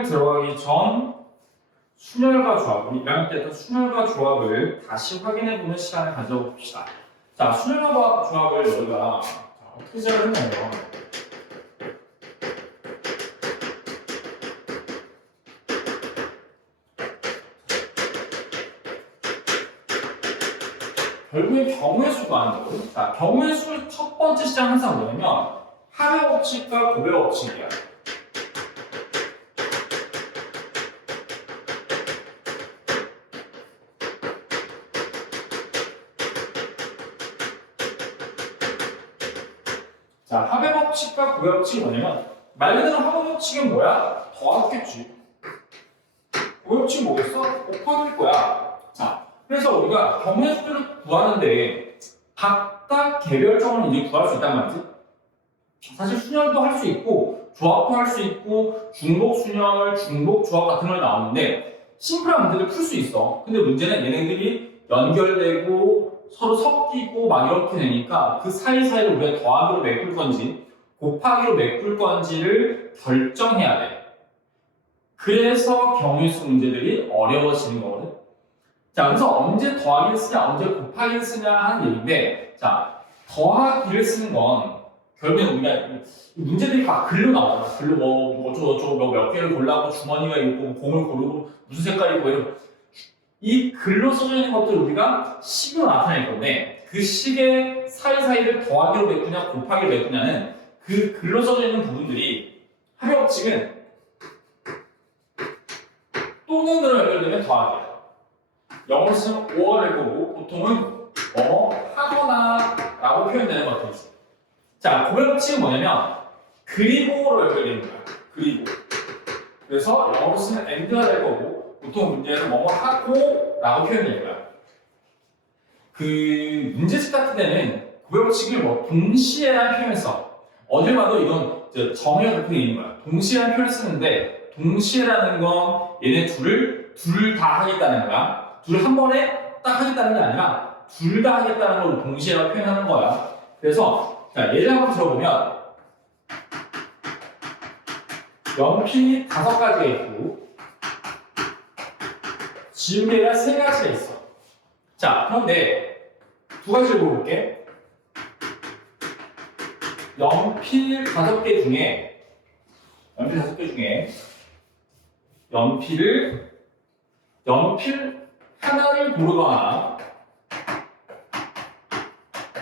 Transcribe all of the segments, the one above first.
설명을 들어가기 전 순열과 조합, 우리 1학년 때 했던 순열과 조합을 다시 확인해보는 시간을 가져봅시다. 자, 순열과 조합을 우리가 어떻게 시작을 했냐면 결국엔 경우의 수가 하는 거고, 자, 경우의 수 첫 번째 시작은 항상 뭐냐면 합의 법칙과 곱의 법칙이야. 자, 합의 법칙과 곱의 법칙이 뭐냐면 말 그대로 합의 법칙은 뭐야? 더하겠지. 곱의 법칙은 뭐겠어? 곱하기일 거야. 자, 그래서 우리가 경우의 수를 구하는데 각각 개별적으로 이제 구할 수 있단 말이지. 사실 순열도 할 수 있고 조합도 할 수 있고 중복 순열, 중복 조합 같은 걸 나오는데 심플한 문제를 풀 수 있어. 근데 문제는 얘네들이 연결되고 서로 섞이고 막 이렇게 되니까 그 사이사이를 우리가 더하기로 메꿀 건지 곱하기로 메꿀 건지를 결정해야 돼. 그래서 경우의 수 문제들이 어려워지는 거거든. 자, 그래서 언제 더하기를 쓰냐, 언제 곱하기를 쓰냐 하는 얘기인데, 자, 더하기를 쓰는 건 결국엔 우리가 문제들이 다 글로 나오잖아. 글로 뭐 어쩌고 몇 개를 골라고 주머니가 있고 공을 고르고 무슨 색깔이고 이런 이 글로 써져 있는 것들 우리가 식으로 나타낼 건데 그 식의 사이사이를 더하기로 메꾸냐 곱하기로 메꾸냐는 그 글로 써져 있는 부분들이 합의 법칙은 또는으로 연결되면 더하기야. 영어로 쓰면 or가 될 거고 보통은 하거나 라고 표현되는 것 같아요. 자, 곱의 법칙은 뭐냐면 그리고로 연결되는 거야. 그리고. 그래서 영어로 쓰면 and가 될 거고 보통 문제에서 하고 라고 표현될 거야. 그 문제집 같은 데는 곱의 법칙을 동시에라는 표현을 써. 어딜 봐도 이건 정의가 그렇게 있는 거야. 동시에라는 표현을 쓰는데 동시에라는 건 얘네 둘 다 하겠다는 거야. 둘 한 번에 딱 하겠다는 게 아니라 둘 다 하겠다는 걸 동시에라고 표현하는 거야. 그래서 자, 예를 한번 들어보면 연필이 5가지가 있고 지우개가 3가지가 있어. 자, 그런데 2가지를 물어볼게. 연필 5개 중에 연필 하나를 고르거나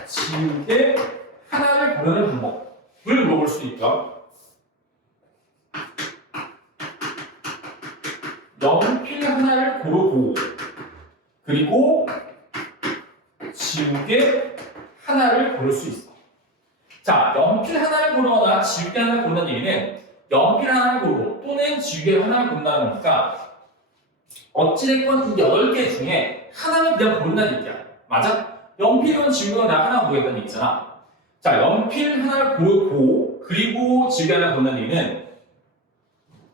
지우개 하나를 고르는 방법을 물어볼 수도 있죠. 연필 하나를 고르고 그리고 지우개 하나를 고를 수 있어. 자, 연필 하나를 고르거나 지우개 하나를 고른다는 얘기는 연필 하나를 고르고 또는 지우개 하나를 고른다는 거니까 어찌됐건 이 8개 중에 하나는 그냥 고른다는 얘기야. 맞아? 연필이건 지우개건 내가 하나 고르겠다는 얘기잖아. 자, 연필 하나를 고르고 그리고 지우개 하나를 고른다는 얘기는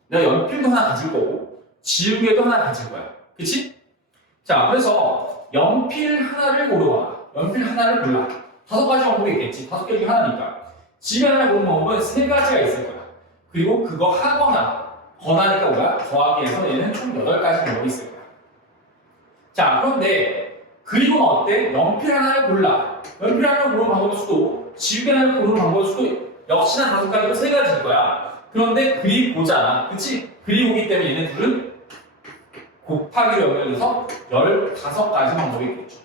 내가 연필도 하나 가질 거고 지우개도 하나 가질 거야. 그치? 자, 그래서 연필 하나를 고르거나 연필 하나를 골라. 5가지 방법이 있겠지. 5개 중에 하나니까. 지우개 하나를 고르는 방법은 3가지가 있을 거야. 그리고 그거 하거나 권하니까 뭐야? 더하기해서 얘는 총 8가지 방법이 있을 거야. 자, 그런데 그리고는 어때? 연필 하나를 골라. 연필 하나를 고르는 방법일 수도 지우개 하나를 고르는 방법일 수도 역시나 5가지고 3가지일 거야. 그런데 그리고잖아. 그치? 그리고기 때문에 얘네 둘은 곱하기로 연결해서 15가지 방법이 있겠죠.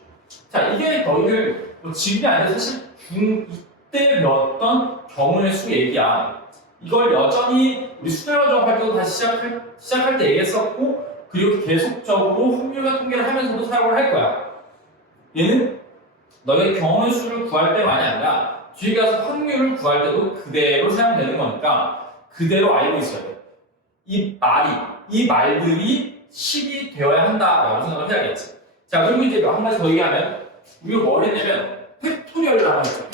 자, 이게 너희들 지금이 아니라 사실 중2 때 배웠던 경우의 수 얘기야. 이걸 여전히 우리 수능과 조합할 때도 다시 시작할 때 얘기했었고 그리고 계속적으로 확률과 통계를 하면서도 사용을 할 거야. 얘는 너희가 경우의 수를 구할 때만이 아니라 뒤에 가서 확률을 구할 때도 그대로 사용되는 거니까 그대로 알고 있어야 돼. 이 말들이 식이 되어야 한다라고 생각을 해야겠지. 자, 그리고 이제 한 가지 더 얘기하면 우리가 뭘 했냐면 팩토리얼을 하나 했죠.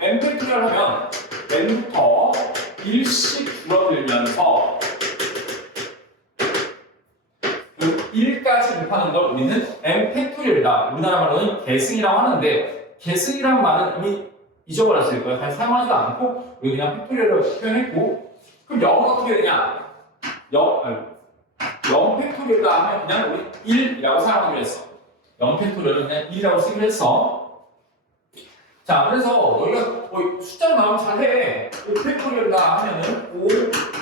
n 팩토리얼 하면 n부터 1씩 줄어들면서 1까지 곱하는 걸 우리는 n 팩토리얼이다. 우리나라 말로는 계승이라고 하는데 계승이란 말은 이미 잊어버렸을 거예요. 사실 사용하지도 않고 우리 그냥 팩토리얼을 표현했고 그럼 영어는 어떻게 되냐? 0 팩토리얼이다 하면 그냥 우리 1이라고 사용하기로 했어. 0 팩토리얼은 그냥 1이라고 쓰기로 했어. 자, 그래서 너희가 뭐 숫자를 나오면 잘해. 5 팩토리얼이다 하면은 5,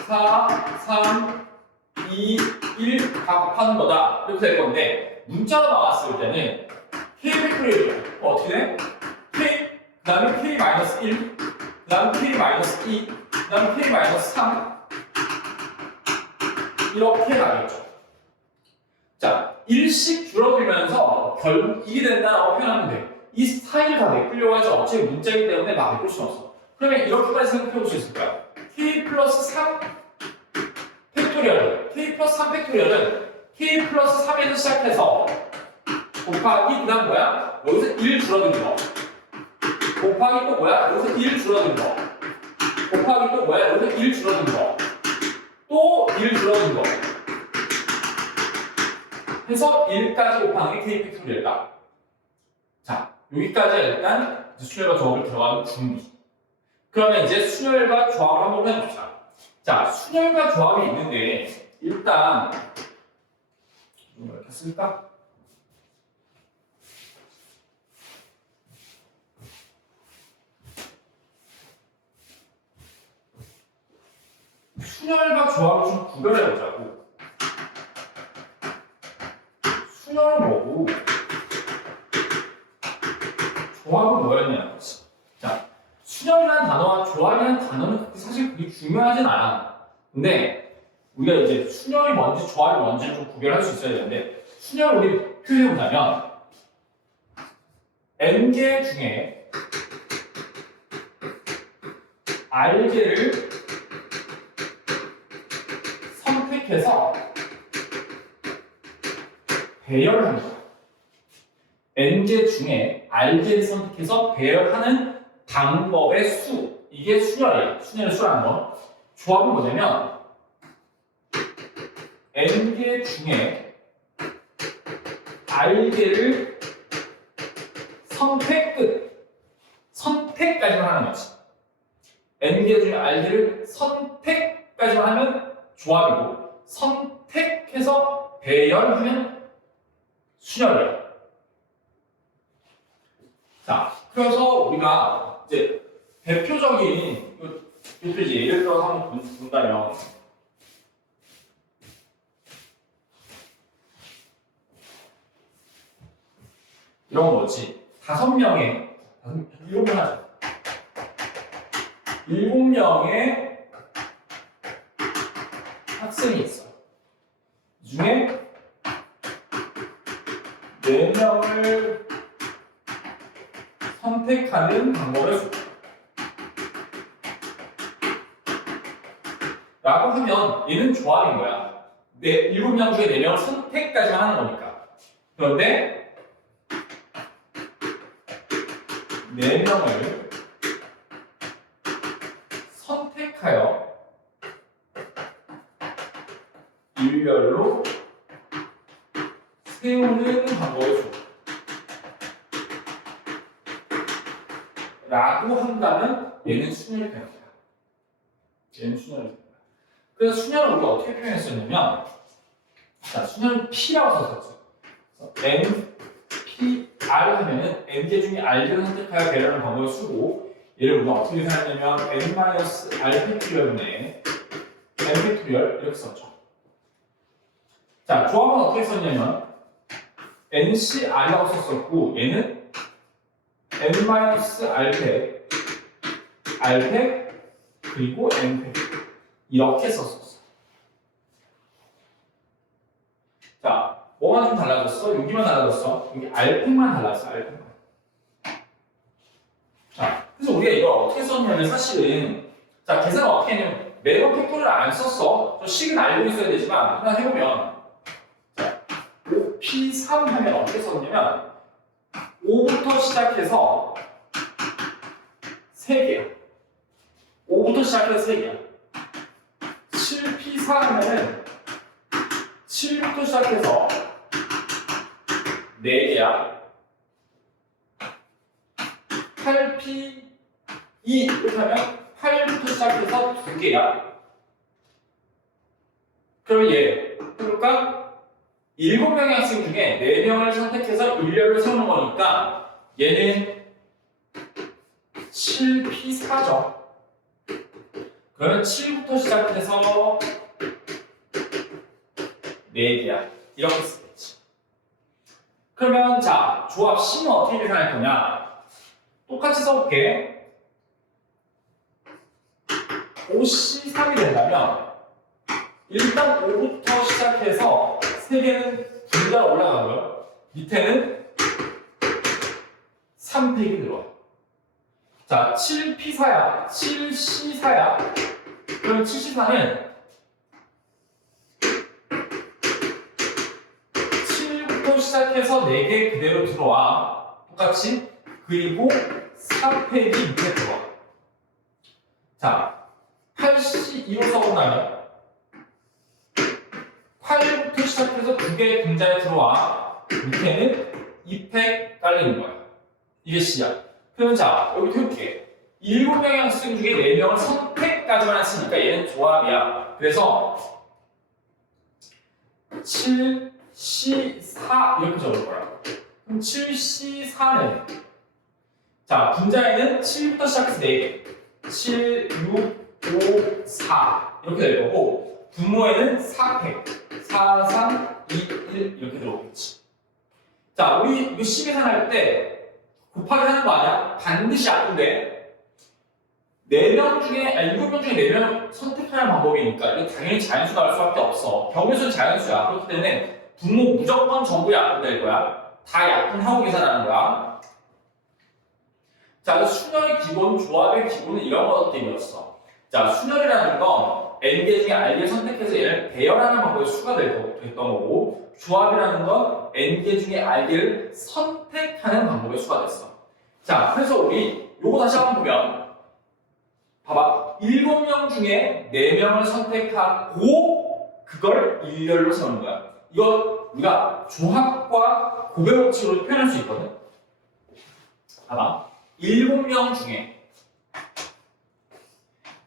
4, 3, 2, 1 다 곱하는 거다. 이렇게 될 건데, 문자로 나왔을 때는 K 팩토리얼이야. 어떻게 돼? K, 그 다음에 K 마이너스 1, 그 다음에 K 마이너스 2, 그 다음에 K 마이너스 3, 이렇게 가겠죠. 자, 1씩 줄어들면서 결국 2이 된다라고 표현하면 돼. 이 스타일을 다 메꾸려고 하지 어차피 문자이기 때문에 막 메꿀 수는 없어. 그러면 이렇게까지 생각해 볼 수 있을 거야. K 플러스 3 팩토리얼, K 플러스 3 팩토리얼은 K 플러스 3에서 시작해서 곱하기 그 다음 뭐야? 여기서 1 줄어드는 거. 곱하기 또 뭐야? 여기서 1 줄어드는 거. 곱하기 또 뭐야? 여기서 1 줄어드는 거. 또 1 줄어든 거. 해서 1까지 곱하는 게 K 팩토리얼이다. 자, 여기까지 일단 순열과 조합을 들어가는 준비. 그러면 이제 순열과 조합을 한번 해봅시다. 자, 순열과 조합이 있는데 일단 이렇게 쓸까? 순열과 조합을 좀 구별해보자고. 순열은 뭐고, 조합은 뭐였냐는 거지. 자, 순열이라는 단어와 조합이라는 단어는 사실 그게 중요하진 않아. 근데 우리가 이제 순열이 뭔지 조합이 뭔지를 좀 구별할 수 있어야 되는데, 순열을 우리 표현해보자면 n개 중에 r개를 선택해서 배열하는 거야. n개 중에 r개를 선택해서 배열하는 방법의 수. 이게 순열이야. 순열의 수라는 거. 조합은 뭐냐면 n개 중에 r개를 선택 끝. 선택까지만 하는 거지. n개 중에 r개를 선택까지만 하면 조합이고, 선택해서 배열하면 순열이야. 자, 그래서 우리가 이제 대표적인 예를 들어서 한번 본다면, 이런 거지. 5명의 7명 하자. 7명의 학생이 있어. 이 중에 4명을 선택하는 방법을 수. 라고 하면 얘는 조합인 거야. 7명 중에 4명을 선택까지만 하는 거니까. 그런데 4명을 선택하여 일별로 세우는 방법을 줘. 라고 한다면 얘는 순열이 되는 거야. 얘는 순열이 되는 거야. 그래서 순열을 우리가 어떻게 표현했었냐면, 자, 순열은 P라고 썼었죠. N, P, R 하면은 N개 중에 R개를 선택하여 배열하는 방법을 쓰고, 얘를 우리가 어떻게 사용했냐면 N-R 팩토리얼분의 N 팩토리얼 이렇게 썼죠. 자, 조합은 어떻게 썼냐면 NCR이라고 썼었고, 얘는 N-R팩, R팩, 그리고 N팩 이렇게 썼었어. 자, 뭐만 좀 달라졌어? 여기만 달라졌어. 여기 R팩만 달랐어. R팩만. 자, 그래서 우리가 이걸 어떻게 썼냐면 사실은, 자, 계산을 어떻게 했냐면 매번 팩토리를 안 썼어. 저 식은 알고 있어야 되지만 하나 해보면, 자, 5P3 하면 어떻게 썼냐면 5부터 시작해서 3개야. 5부터 시작해서 3개야. 7P4 하면은 7부터 시작해서 4개야. 8P2 이렇게 하면 8부터 시작해서 2개야. 그럼 얘 해볼까? 7명의 학생 중에 4명을 선택해서 일렬로 세우는 거니까 얘는 7P4죠. 그러면 7부터 시작해서 4개야. 이렇게 쓰겠지. 그러면 자, 조합 C는 어떻게 계산할 거냐? 똑같이 써볼게. OC3이 되려면 일단 5부터 시작해서 3개는 분자로 올라가고요. 밑에는 3팩이 들어와요. 자, 7P4야. 7C4야. 그럼 7C4는 7부터 시작해서 4개 그대로 들어와. 똑같이. 그리고 4팩이 밑에 들어와. 자, 8C2로 써본다면 8부터 시작해서 2개 분자에 들어와. 밑에는 2팩 깔리는 거야. 이게 C야. 그럼 자, 여기 태울게. 7명의 학생 중에 4명을 선택까지만 했으니까 얘는 조합이야. 그래서 7C4 이렇게 적을 거야. 그럼 7C4는 자, 분자에는 7부터 시작해서 4개. 7, 6, 5, 4 이렇게 될 거고 분모에는 4팩 4, 3, 2, 1 이렇게 들어오겠지. 자, 우리 이거 시계산할 때 곱하기 하는 거 아니야? 반드시 약분돼. 7명 중에 4명 선택하는 방법이니까 이거 당연히 자연수 나올 수밖에 없어. 경우수는 자연수야. 그렇기 때문에 분모 무조건 전부 약분될 거야. 다 약분하고 계산하는 거야. 자, 그래서 순열의 기본, 조합의 기본은 이런 것들이었어. 자, 순열이라는 건 n개 중에 r개를 선택해서 얘를 배열하는 방법의 수가 됐던 거고, 조합이라는 건 n개 중에 r개를 선택하는 방법의 수가 됐어. 자, 그래서 우리 요거 다시 한번 보면 봐봐. 7명 중에 4명을 선택하고 그걸 일렬로 세우는 거야. 이거 우리가 조합과 고배 법칙으로 표현할 수 있거든. 봐봐. 7명 중에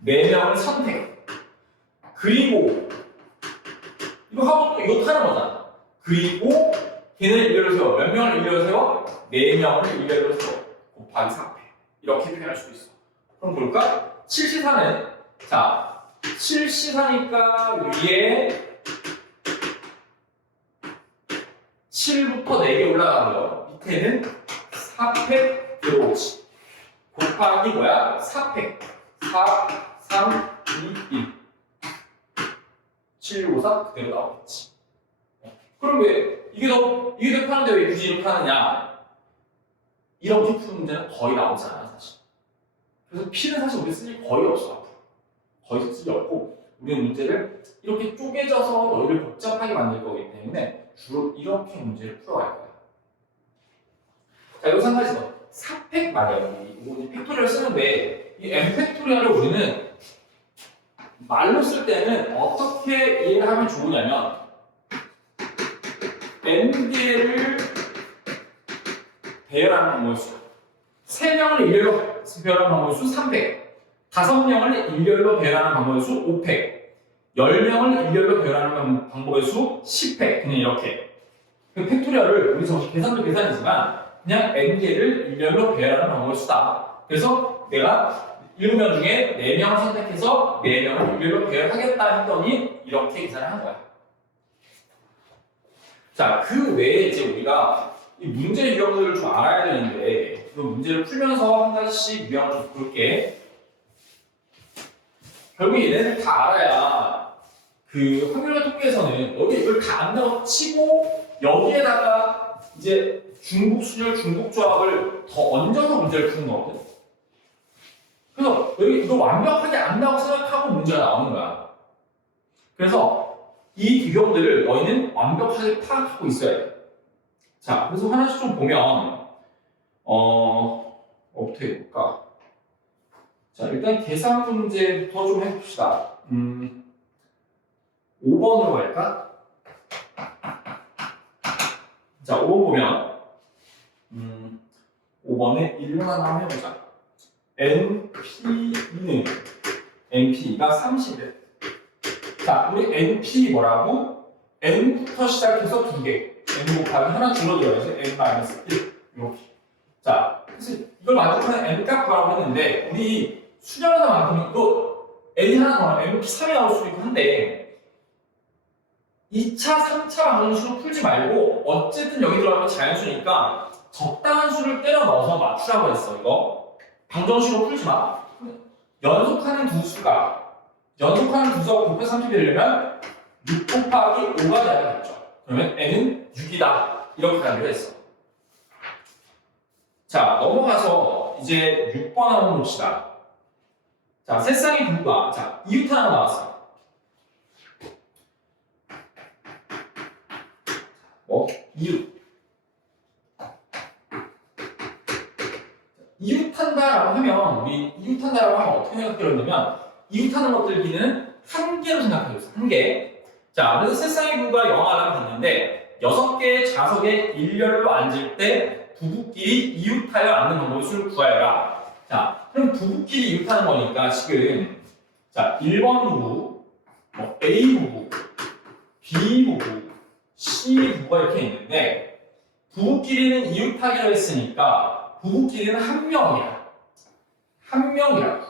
4명을 선택. 그리고 이거 하고 또 이거 타는 거잖아. 그리고 걔는 일렬로 세워. 몇 명을 일렬로 세워? 4명을 일렬로 세워. 곱하기 4배. 이렇게 표현할 수도 있어. 그럼 볼까? 7C4는 자, 7C4니까 위에 7부터 4개 올라가고요. 밑에는 4팩 들어오지. 곱하기 뭐야? 4팩. 4, 3, 2, 1. 7, 5, 4 그대로 나오겠지. 그럼 왜 이게 더 파는데 왜 굳이 이렇게 하느냐? 이렇게 푸는 문제는 거의 나오지 않아 사실. 그래서 P는 사실 우리 쓸 일이 거의 없어. 거의 쓸 일이 없고 우리는 문제를 이렇게 쪼개져서 너희를 복잡하게 만들 거기 때문에 주로 이렇게 문제를 풀어갈 거야. 자, 여기서 한 가지 더. 4팩 말이야. 이거 팩토리얼 쓰는데 이 n 팩토리얼을 우리는 말로 쓸 때는 어떻게 이해를 하면 좋으냐면 n개를 배열하는 방법의 수. 3명을 일렬로 배열하는 방법의 수 3팩. 5명을 일렬로 배열하는 방법의 수 5팩. 10명을 일렬로 배열하는 방법의 수 10팩. 그냥 이렇게. 그 팩토리얼을 우리 계산도 계산이지만 그냥 n개를 일렬로 배열하는 방법의 수다. 그래서 내가 7명 중에 4명을 선택해서 4명을 일렬로 배열하겠다 했더니 이렇게 계산을 한 거야. 자, 그 외에 이제 우리가 이 문제 유형들을 좀 알아야 되는데 그 문제를 풀면서 한 가지씩 유형을 좀 볼게. 결국 얘네들 다 알아야 그 확률과 통계에서는 여기 이걸 다 안다고 치고 여기에다가 이제 중국 순열, 중국 조합을 더 얹어서 문제를 푸는 거거든. 그래서 여기 이거 완벽하게 안다고 생각하고 문제가 나오는 거야. 그래서 이 유형들을 너희는 완벽하게 파악하고 있어야 돼. 자, 그래서 하나씩 좀 보면 어떻게 해볼까? 자, 일단 계산 문제부터 좀 해봅시다. 5번으로 갈까? 자, 5번 보면 5번에 1로 하나 해보자. NP는 NP가 30일. 자, 우리 NP 뭐라고? N부터 시작해서 2개. N 곱하기 하나 줄어들어야지. N-1 이렇게. 자, 그래서 이걸 만족하는 N값 구하라고 했는데 우리 수렴에서만큼 이거 N 하나 더하면 NP3이 나올 수도 있고 한데 2차, 3차 방정식으로 풀지 말고 어쨌든 여기 들어가면 자연수니까 적당한 수를 때려 넣어서 맞추라고 했어. 이거 방정식으로 풀지 마. 연속하는 두 수가 곱해서 30이 되려면 6 곱하기 5가 돼야겠죠. 그러면 n은 6이다. 이렇게 하기로 했어. 자, 넘어가서 이제 6번 한번 봅시다. 자, 새싹이 부부가 자, 이웃 하나 나왔어요. 이웃. 이웃한다라고 하면 우리 이웃한다라고 하면 어떻게 생각하려면 이웃하는 것들끼리는 한 개로 생각하고 있어. 한 개. 자, 그래서 새싹이 부부가 영화를 갔는데 6개의 좌석에 일렬로 앉을 때 부부끼리 이웃하여 앉는 방법의 수를 구하여라. 자, 그럼 부부끼리 이웃하는 거니까 지금 자 1번 부부, A 부부, B 부부, C 부부가 이렇게 있는데 부부끼리는 이웃하기로 했으니까 부부끼리는 한 명이야. 한 명이라고.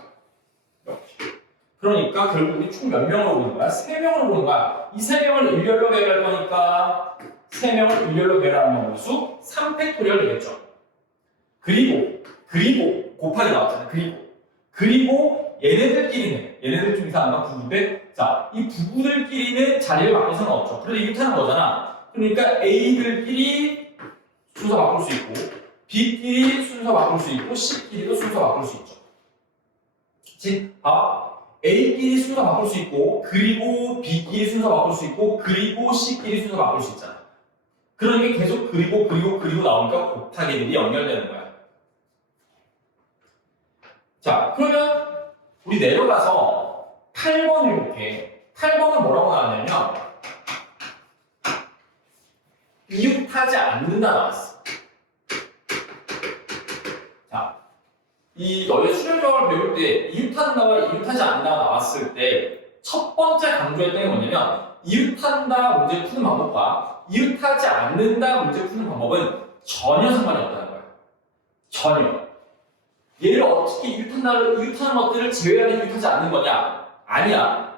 이렇게. 그러니까 결국 우리 총 몇 명으로 보는 거야? 3명으로 보는 거야. 이 3명을 일렬로 배열할 거니까 3명을 일렬로 배열하는 수 3팩토리얼 되겠죠. 그리고 곱하기 나왔잖아요. 그리고 얘네들 좀 이상한가? 부부인데 자, 이 부부들끼리는 자리를 바꿔서는 없죠. 그래도 이웃하는 거잖아. 그러니까 A들끼리 순서 바꿀 수 있고 B끼리 순서 바꿀 수 있고 C끼리도 순서 바꿀 수 있죠. 즉, A끼리 순서 바꿀 수 있고 그리고 B끼리 순서 바꿀 수 있고 그리고 C끼리 순서 바꿀 수 있잖아. 그러니까 계속 그리고 나오니까 곱하기들이 연결되는 거야. 자, 그러면 우리 내려가서 8번을 볼게. 8번은 뭐라고 나왔냐면 이웃하지 않는다 나왔어. 자, 이 너의 수련적을 배울 때 이웃한다와 이웃하지 않는다가 나왔을 때 첫 번째 강조했던 게 뭐냐면 이웃한다 문제 푸는 방법과 이웃하지 않는다 문제 푸는 방법은 전혀 상관이 없다는 거야. 전혀. 얘를 어떻게 이웃하는 것들을 제외하는 이웃하지 않는 거냐? 아니야.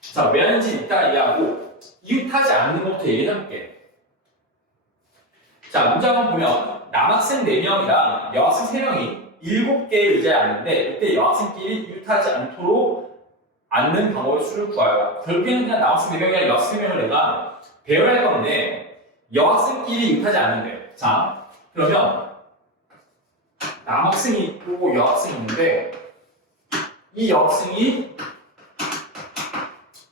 자, 왜 하는지 이따 이해하고 이웃하지 않는 것부터 얘기해볼게. 자, 문장을 보면 남학생 4명이랑 여학생 3명이 7개의 의자에 앉는데 이때 여학생끼리 이웃하지 않도록 앉는 방법의 수를 구하여라. 결국에는 그냥 남학생 4명이랑 여학생 3명을 내가 배열할 건데 여학생끼리 이웃하지 않는데 자, 그러면 남학생이 있고 여학생이 있는데 이 여학생이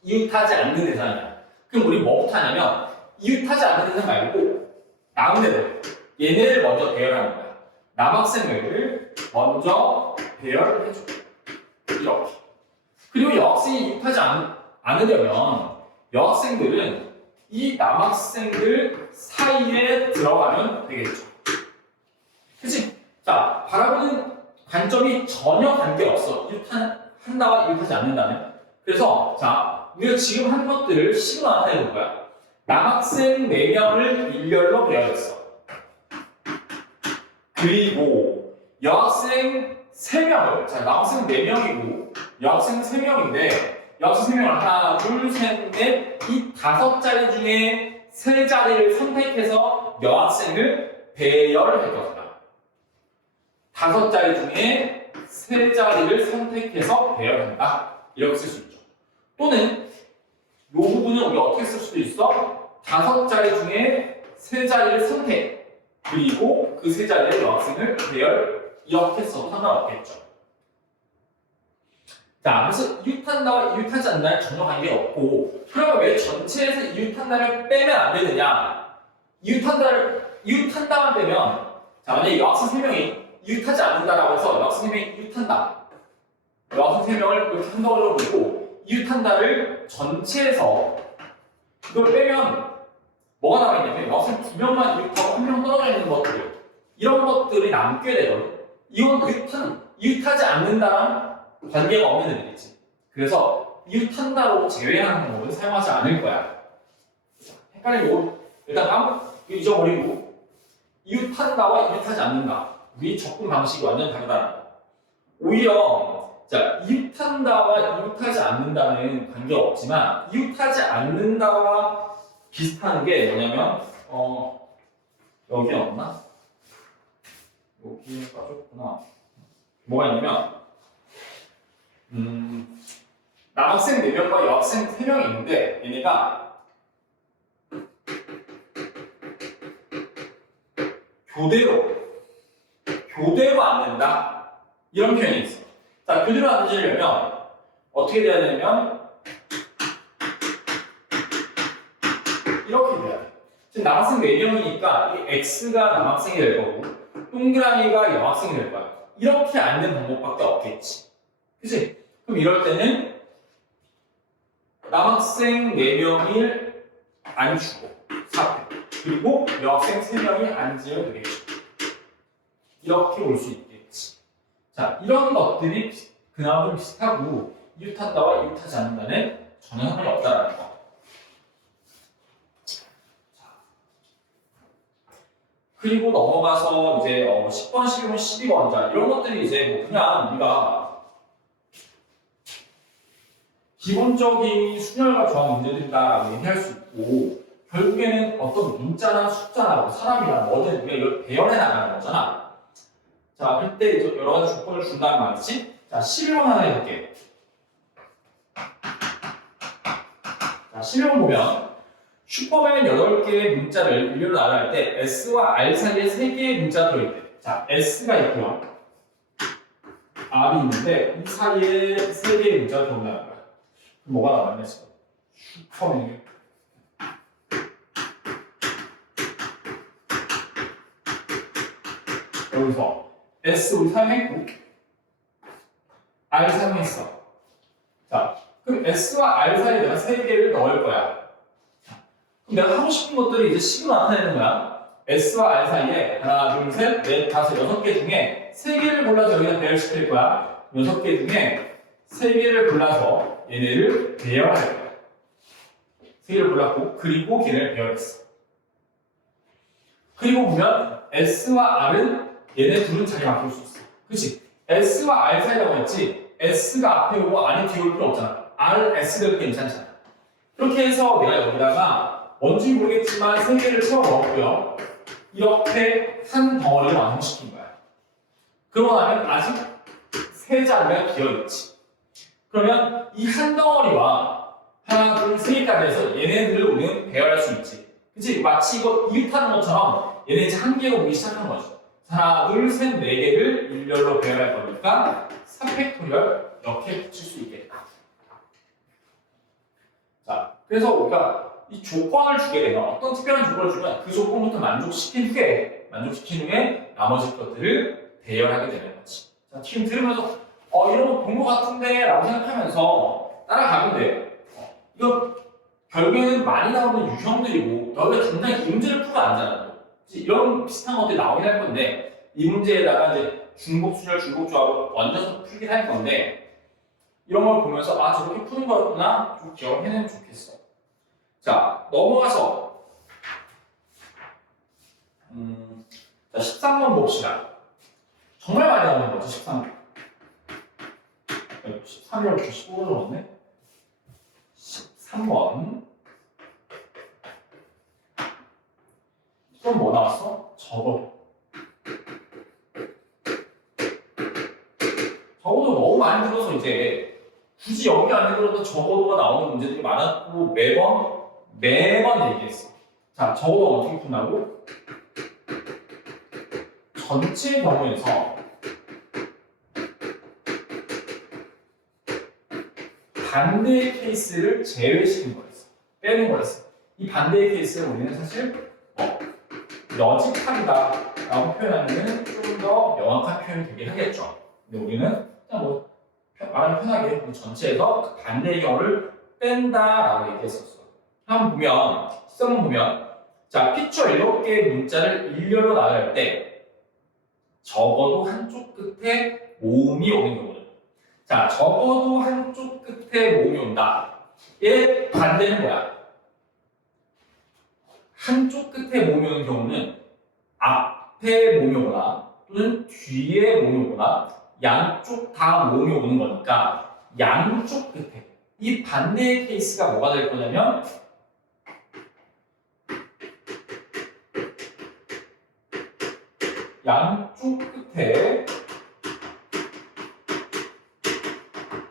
이웃하지 않는 대상이야. 그럼 우리 뭐부터 하냐면 이웃하지 않는 대상 말고 남은 애들 얘네를 먼저 배열하는 거야. 남학생을 먼저 배열해줘. 이렇게. 그리고 여학생이 이웃하지 않으려면 여학생들은 이 남학생들 사이에 들어가면 되겠죠. 그치? 자, 바라보는 관점이 전혀 관계없어. 이웃한다와 이웃하지 않는다는. 그래서 자, 우리가 지금 한 것들을 식으로 나타내 볼 거야. 남학생 4명을 일렬로 배열했어. 그리고 여학생 3명을 자, 남학생 4명이고 여학생 3명인데 여학생 3명을 하나, 둘, 셋, 넷 이 5자리 중에 3자리를 선택해서 여학생을 배열할 것이다. 5자리 중에 3자리를 선택해서 배열한다. 이렇게 쓸 수 있죠. 또는 이 부분은 우리가 어떻게 쓸 수도 있어? 5자리 중에 3자리를 선택 그리고 그 3자리에 여학생을 배열 이렇게 써도 상관없겠죠. 자, 그래서 이웃한다와 이웃하지 않는다는 전혀 관계없고 그러면 왜 전체에서 이웃한다를 빼면 안 되느냐? 이웃한다만 빼면 자, 만약에 여학생 3명이 이웃하지 않는다라고 해서 여학생 3명이 이웃한다. 여학생 3명을 이렇게 한 덩어리로 보고 이웃한다를 전체에서 이걸 빼면 뭐가 남아있냐면 여학생 2명만 이웃하고 1명 떨어져 있는 것들 이런 것들이 남게 되거든. 이건 이웃하지 않는다랑 관계가 없는 애들이지. 그래서 이웃한다로 제외하는 경우는 사용하지 않을 거야. 헷갈리고 일단 잊어버리고 이웃한다와 이웃하지 않는다. 우리 접근 방식이 완전 다르다는 거. 오히려 자 이웃한다와 이웃하지 않는다는 관계가 없지만 이웃하지 않는다와 비슷한 게 뭐냐면 여기 없나? 여기에 빠졌구나. 뭐가 있냐면 남학생 4명과 여학생 3명이 있는데 얘네가 교대로 앉는다 이런 표현이 있어. 자, 교대로 앉으려면 어떻게 돼야 되냐면 이렇게 돼야 돼. 지금 남학생 4명이니까 이 X가 남학생이 될 거고 동그라미가 여학생이 될 거야. 이렇게 앉는 방법밖에 없겠지. 그치? 그럼 이럴 때는 남학생 4명을 앉히고 4회 그리고 여학생 3명이 앉으면 되겠죠. 이렇게 올 수 있겠지. 자, 이런 것들이 그나마 좀 비슷하고 이웃한다와 이웃하지 않는다는 전혀 상관이 없다는 거. 그리고 넘어가서 이제 10번, 11번, 12번 자 이런 것들이 이제 뭐 그냥 우리가 기본적인 순열과 조합 문제들이다라고 얘기할 수 있고 결국에는 어떤 문자나 숫자나 사람이나 뭐든 우리가 이걸 배열해 나가는 거잖아. 자, 그때 이제 여러 가지 조건을 준다는 말이지. 자, 11번 하나 해볼게. 자, 11번 보면 슈퍼맨 8개의 문자를 일렬로 나열할 때 S와 R 사이에 3개의 문자가 들어있대. 자, S가 있고요. R이 있는데 이 사이에 3개의 문자가 들어온다는 거야. 그럼 뭐가 나왔냐 지금? 슈퍼맨. 여기서 S 우리 사용했고 R 사용했어. 자, 그럼 S와 R 사이에 내가 3개를 넣을 거야. 내가 하고 싶은 것들이 이제 식으로 나타내는 거야. S와 R 사이에 하나, 둘, 셋, 넷, 다섯, 6개 중에 3개를 골라서 여기다 배열시킬 거야. 6개 중에 3개를 골라서 얘네를 배열할 거야. 3개를 골랐고 그리고 걔네를 배열했어. 그리고 보면 S와 R은 얘네 둘은 자리 바꿀 수 있어. 그치? S와 R 사이라고 했지 S가 앞에 오고 R이 뒤에 올 필요 없잖아. R, S가 괜찮잖아. 그렇게 해서 내가 여기다가 뭔지 모르겠지만 3개를 채워 넣었고요. 이렇게 한 덩어리를 완성시킨 거야. 그러고 나면 아직 3자리가 비어있지. 그러면 이 한 덩어리와 하나, 둘, 3개까지 해서 얘네들을 우리는 배열할 수 있지. 그치? 마치 이거 이웃하는 것처럼 얘네 이제 한 개가 오기 시작한 거죠. 하나, 둘, 셋, 4개를 일렬로 배열할 거니까 3팩토리얼 이렇게 붙일 수 있겠다. 자, 그래서 우리가 이 조건을 주게 되면 어떤 특별한 조건을 주면 그 조건부터 만족시킨 후에 나머지 것들을 배열하게 되는 거지. 자, 지금 들으면서 이런 거 본 것 같은데 라고 생각하면서 따라가면 돼. 이거 결국에는 많이 나오는 유형들이고 너희가 당장 이 문제를 풀고 앉아요. 이런 비슷한 것들이 나오긴 할 건데 이 문제에다가 이제 중복순열, 중복조합을 얹어서 풀긴 할 건데 이런 걸 보면서 저렇게 푸는 거였구나 좀 기억을 해내면 좋겠어. 자, 넘어가서 자, 13번 봅시다. 정말 많이 나오는 거죠, 13번. 13이라고 15번 적었네. 13번. 그럼 뭐 나왔어? 적어도 너무 많이 들어서 이제 굳이 여기 안 들어도 적어도가 나오는 문제들이 많았고 매번 얘기했어. 자, 적어도 어떻게 푼다고? 전체 경우에서 반대의 케이스를 제외시킨 거였어. 빼는 거였어. 이 반대의 케이스를 우리는 사실 여직합이다 라고 표현하면 조금 더 명확한 표현이 되긴 하겠죠. 근데 우리는 그냥 말하면 편하게 전체에서 반대의 경우를 뺀다라고 얘기했었어. 한번 보면, 시험을 보면, 자, 피처 7개의 문자를 일렬로 나열할 때 적어도 한쪽 끝에 모음이 오는 경우는. 자, 적어도 한쪽 끝에 모음이 온다. 얘 반대는 뭐야? 한쪽 끝에 모음이 오는 경우는 앞에 모음이 오거나 또는 뒤에 모음이 오거나 양쪽 다 모음이 오는 거니까 양쪽 끝에 이 반대의 케이스가 뭐가 될 거냐면 양쪽 끝에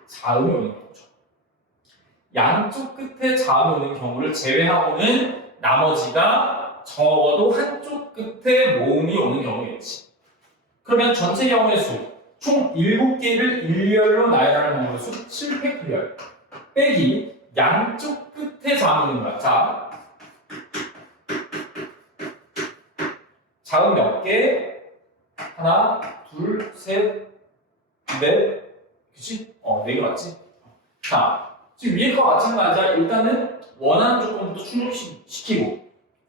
자음이 오는 거죠. 양쪽 끝에 자음이 오는 경우를 제외하고는 나머지가 적어도 한쪽 끝에 모음이 오는 경우겠지. 그러면 전체 경우의 수, 총 7개를 일렬로 나열하는 경우의 수 7팩토리얼 빼기 양쪽 끝에 자음이 오는 거야. 자, 자음 몇 개? 하나, 둘, 셋, 넷, 그치? 4개 맞지? 자, 지금 위에 거와 마찬가지야. 일단은 원하는 조건부터 충족시키고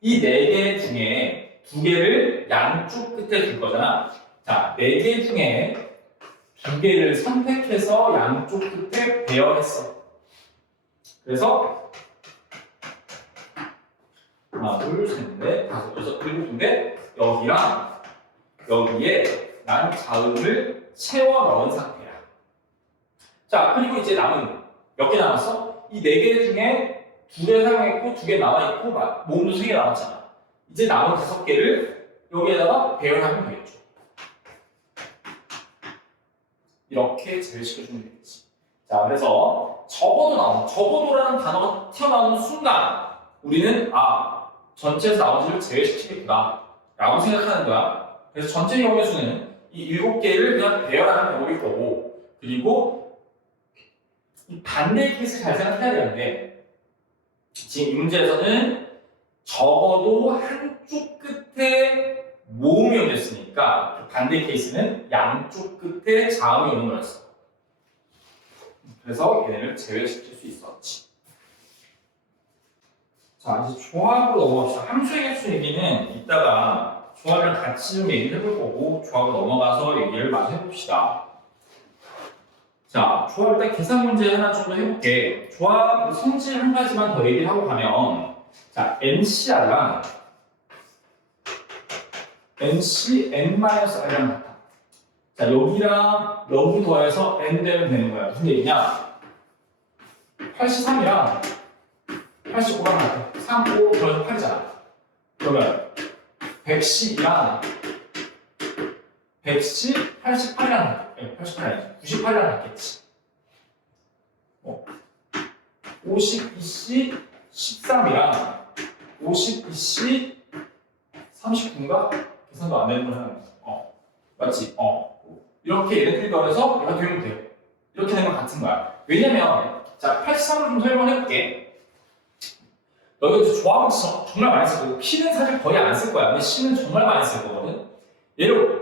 이 4개 중에 2개를 양쪽 끝에 줄 거잖아. 자, 4개 중에 2개를 선택해서 양쪽 끝에 배열했어. 그래서 하나, 둘, 셋, 넷, 다섯, 여섯, 일곱 인데 여기랑 여기에 난 자음을 채워 넣은 상태야. 자, 그리고 이제 남은 몇 개 남았어? 이 4개 중에 2개 사용했고 2개 남아있고 모음도 3개 남았잖아. 이제 남은 5개를 여기에다가 배열하면 되겠죠. 이렇게 제외시켜주면 되겠지. 자, 그래서 적어도라는 단어가 튀어나오는 순간 우리는 전체에서 나머지를 제외시키겠구나 라고 생각하는 거야. 그래서 전체 경우의 수는 이 7개를 그냥 배열하는 방법일 거고, 그리고 이 반대의 케이스를 잘 생각해야 되는데 지금 이 문제에서는 적어도 한쪽 끝에 모음이 오겠으니까 반대 케이스는 양쪽 끝에 자음이 오는 거였어. 그래서 얘네를 제외시킬 수 있었지. 자, 이제 조합으로 넘어갑시다. 함수의 개수 얘기는 이따가 조합이랑 같이 좀 얘기를 해볼 거고, 조합으로 넘어가서 얘기를 많이 해봅시다. 자, 조합 일단 계산 문제 하나 정도 해볼게. 조합 성질 한 가지만 더 얘기를 하고 가면, 자, NCR랑 NC N-R이랑 같아. 자, 여기랑 여기 더해서 N 되면 되는 거야. 무슨 얘기냐? 83이랑 85랑 같아. 3, 5 더해서 8이잖아. 그러면 110이랑 110, 88이랑 88이랑 98이랑 같겠지. 52C 13이랑 52C 39인가? 계산도 안 되는 거잖아. 맞지? 이렇게 얘네들이 더해서 얘가 되면 돼. 이렇게 되면 같은 거야. 왜냐면, 자, 83을 좀 설명을 해볼게. 여기 조합은 정말 많이 쓸 거고, P는 사실 거의 안 쓸 거야. 근데 C는 정말 많이 쓸 거거든. 얘를